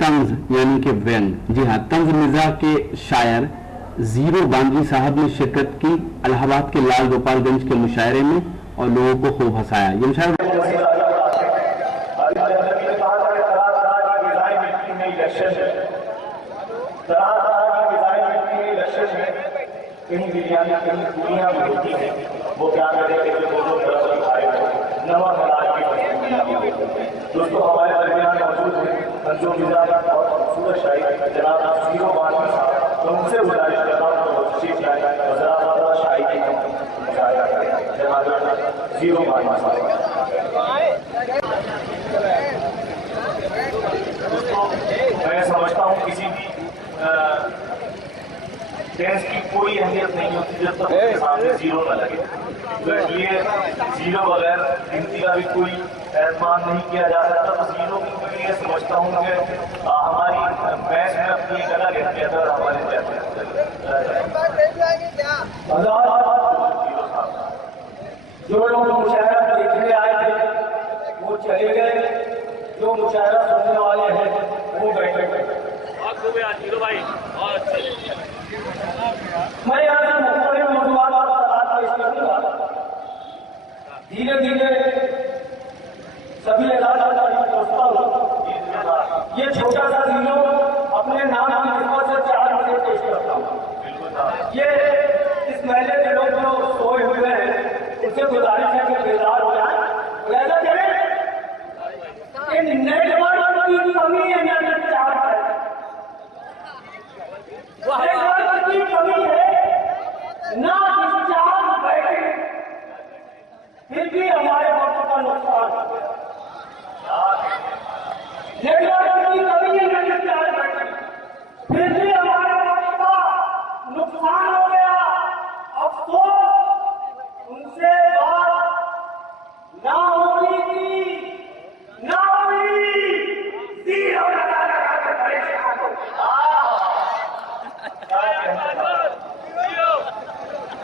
तंज यानी कि व्यंग। जी हाँ, तंज मिजाह के शायर जीरो बांद्री साहब ने शिरकत की इलाहाबाद के लाल गोपालगंज के मुशायरे में और लोगों को खूब हंसाया। ये मुशायरा कहीं बिरयानी कहीं पूरियां भी होती है, वो क्या करेंगे कि वो लोग तरफ खाए नवा मलाज की दोस्तों हमारे दरमियान मौजूद है मंजूर मिजाज और खूबसूरत शायरी जनाब जीरो बांद्री साहब, तो उनसे गुजारिश करता हूं तो तशरीफ लाए और जरा शायरी मुशायरा करें। जनाब जीरो बांद्री साहब। मैं समझता हूँ किसी भी टेंस की कोई अहमियत नहीं होती जब तक उसके सामने जीरो न लगे, तो इसलिए जीरो बगैर गिनती का भी कोई एहतमाम नहीं किया जा सकता। तो जीरो के लिए समझता हूँ कि हमारी मैच में अपनी एक अलग अहमियत है और हमारे जो लोग मुशायरा देखने आए थे वो चले गए, जो मुशायरा सुनने वाले हैं वो बैठे गए। मैं यहाँ से मुख्तलिफ मौजूदात पर पेश करूंगा। धीरे धीरे सभी पहुंचता हूँ। ये छोटा सा जीरो अपने नाम की निस्बत से 4 मिनट पेश करता हूँ। ये इस महले के लोग जो सोए हुए हैं उनसे गुजारिश है कि बेदार हो जाए। ऐसा करें कि नेटवर्क की कमी है, की कमी है ना, डिस्चार्ज बैठे फिर भी हमारे वक्त का नुकसान हो गया। नेटवर्क की कमी है ना, डिस्चार्ज बैठे फिर भी हमारे वक्त का नुकसान हो गया। अफसोस उनसे बात ना होनी थी, ना हुई, जीरो लगा लगा के परेशान हो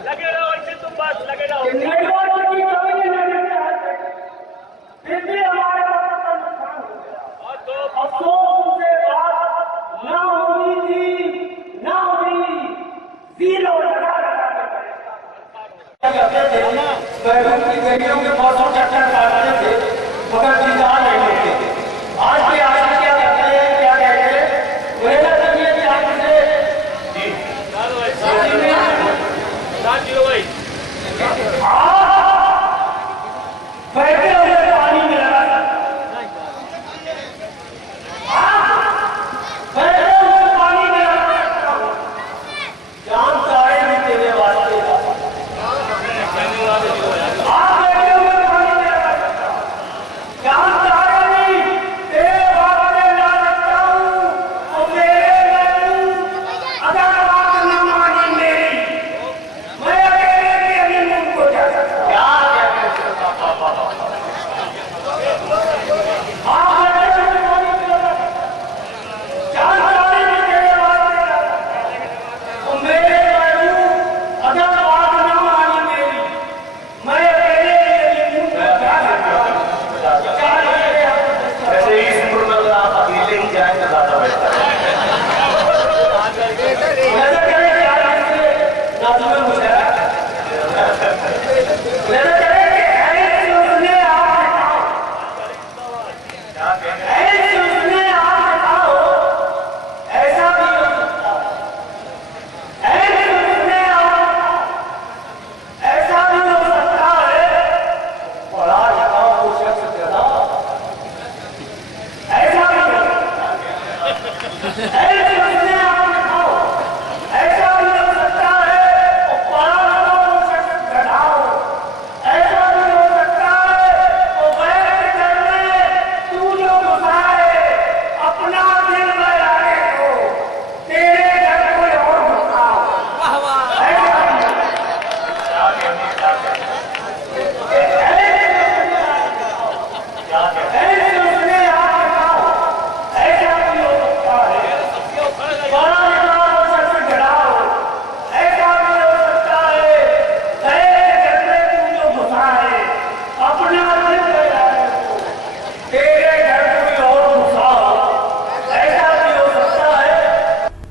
लगे रहो, ऐसे तुम बस लगे रहो। फिर भी हमारे अफसोस से बात ना होनी थी, ना हुई, जीरो लगा की बेटियों के मौसम चक्कर काटते थे मगर जीता नहीं होते थे। आज के आज क्या कहते हैं, क्या कहते हैं, मेहनत करिए चार से बैठे हुए पानी में लगा, बैठे हुए पानी में लगा, जान तारे भी तेरे वास्ते, आप बैठे हुए पानी में लगा, जान तारे भी तेरे वास्ते ला सकता हूँ, तो मेरे अगर बात न मानी मेरी, मैं अकेले भी हनीमून को जा सकता। क्या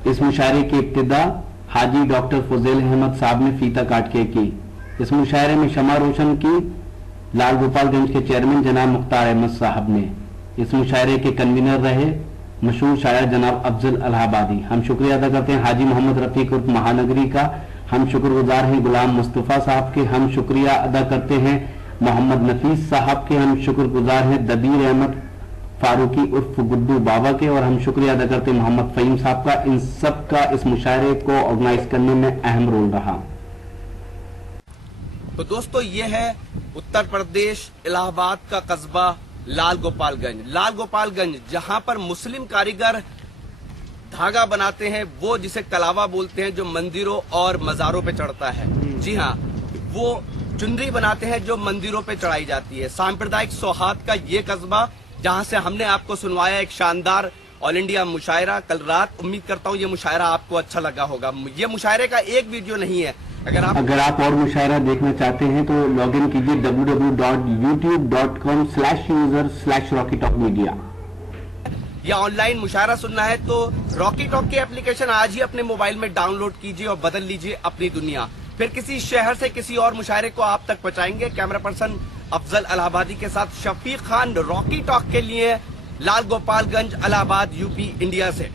इस मुशायरे की इब्तिदा हाजी डॉक्टर फुजैल अहमद साहब ने फीता काट के की। इस मुशायरे में शमा रोशन की लाल गोपालगंज के चेयरमैन जनाब मुख्तार अहमद साहब ने। इस मुशायरे के कन्वीनर रहे मशहूर शायर जनाब अफजल इलाहाबादी। हम शुक्रिया अदा करते हैं हाजी मोहम्मद रफीक उर्फ महानगरी का। हम शुक्रगुजार हैं गुलाम मुस्तफा साहब के। हम शुक्रिया अदा करते हैं मोहम्मद नफीस साहब के। हम शुक्रगुजार हैं दबीर अहमद फारूकी उर्फ गुड्डू बाबा के। और हम शुक्रिया अदा करते हैं मोहम्मद फहीम साहब का। इन सब का इस मुशायरे को ऑर्गेनाइज करने में अहम रोल रहा। तो दोस्तों, ये है उत्तर प्रदेश इलाहाबाद का कस्बा लाल गोपालगंज। लाल गोपालगंज जहां पर मुस्लिम कारीगर धागा बनाते हैं, वो जिसे कलावा बोलते हैं, जो मंदिरों और मजारों पे चढ़ता है। जी हाँ, वो चुनरी बनाते हैं जो मंदिरों पे चढ़ाई जाती है। सांप्रदायिक सौहार्द का ये कस्बा जहां से हमने आपको सुनवाया एक शानदार ऑल इंडिया मुशायरा कल रात। उम्मीद करता हूं ये मुशायरा आपको अच्छा लगा होगा। ये मुशायरे का एक वीडियो नहीं है। अगर आप और मुशायरा देखना चाहते हैं तो लॉग इन कीजिए www.youtube.com/user/rockytalkmedia। या ऑनलाइन मुशायरा सुनना है तो रॉकी टॉक की एप्लीकेशन आज ही अपने मोबाइल में डाउनलोड कीजिए और बदल लीजिए अपनी दुनिया। फिर किसी शहर से किसी और मुशायरे को आप तक पहुंचाएंगे। कैमरा पर्सन अफजल इलाहाबादी के साथ शफीक खान, रॉकी टॉक के लिए लाल गोपालगंज, इलाहाबाद, यूपी, इंडिया से।